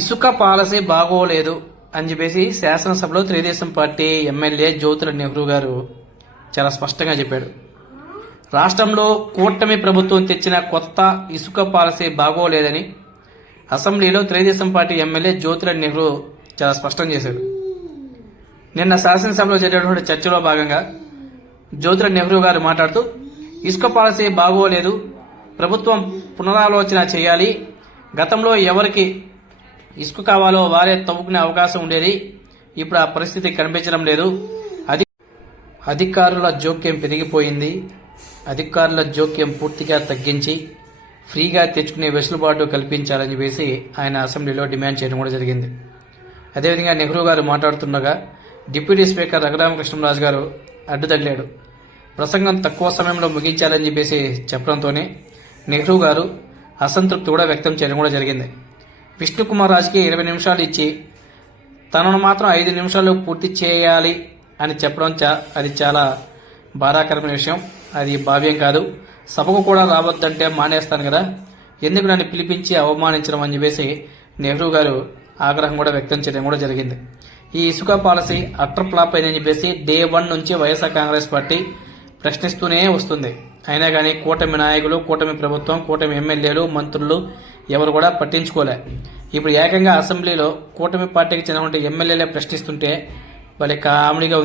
ఇసుక పాలసీ బాగోలేదు అని చెప్పేసి శాసనసభలో తెలుగుదేశం పార్టీ ఎమ్మెల్యే జ్యోతుల నెహ్రూ గారు చాలా స్పష్టంగా చెప్పాడు. రాష్ట్రంలో కూటమి ప్రభుత్వం తెచ్చిన కొత్త ఇసుక పాలసీ బాగోలేదని అసెంబ్లీలో తెలుగుదేశం పార్టీ ఎమ్మెల్యే జ్యోతుల నెహ్రూ చాలా స్పష్టం చేశాడు. నిన్న శాసనసభలో జరిగినటువంటి చర్చలో భాగంగా జ్యోతుల నెహ్రూ గారు మాట్లాడుతూ ఇసుక పాలసీ బాగోలేదు ప్రభుత్వం పునరాలోచన చేయాలి గతంలో ఎవరికి ఇసుక కావాలో వారే తవ్వుకునే అవకాశం ఉండేది. ఇప్పుడు ఆ పరిస్థితి కనిపించడం లేదు. అది అధికారుల జోక్యం పెరిగిపోయింది. అధికారుల జోక్యం పూర్తిగా తగ్గించి ఫ్రీగా తెచ్చుకునే వెసులుబాటు కల్పించాలని చెప్పేసి ఆయన అసెంబ్లీలో డిమాండ్ చేయడం కూడా జరిగింది. అదేవిధంగా నెహ్రూ గారు మాట్లాడుతుండగా డిప్యూటీ స్పీకర్ రఘురామకృష్ణరాజు గారు అడ్డు తగిలాడు. ప్రసంగం తక్కువ సమయంలో ముగించాలని చెప్పేసి చెప్పడంతోనే నెహ్రూ గారు అసంతృప్తి కూడా వ్యక్తం చేయడం కూడా జరిగింది. విష్ణుకుమార్ రాజుకి ఇరవై నిమిషాలు ఇచ్చి తనను మాత్రం ఐదు నిమిషాలు పూర్తి చేయాలి అని చెప్పడం చా అది చాలా బాధాకరమైన విషయం. అది భావ్యం కాదు. సభకు కూడా రావద్దంటే మానేస్తాను కదా. ఎందుకు నన్ను పిలిపించి అవమానించడం అని చెప్పేసి నెహ్రూ గారు ఆగ్రహం కూడా వ్యక్తం చేయడం కూడా జరిగింది. ఈ ఇసుక పాలసీ అట్టర్ ఫ్లాప్ అయిందని చెప్పేసి డే వన్ నుంచి వైఎస్ఆర్ కాంగ్రెస్ పార్టీ ప్రశ్నిస్తూనే వస్తుంది. అయినా కానీ కూటమి నాయకులు కూటమి ప్రభుత్వం కూటమి ఎమ్మెల్యేలు మంత్రులు ఎవరు కూడా పట్టించుకోలే. ఇప్పుడు ఏకంగా అసెంబ్లీలో కూటమి పార్టీకి చెందినటువంటి ఎమ్మెల్యేలే ప్రశ్నిస్తుంటే వాళ్ళకి కామెడీగా ఉంది.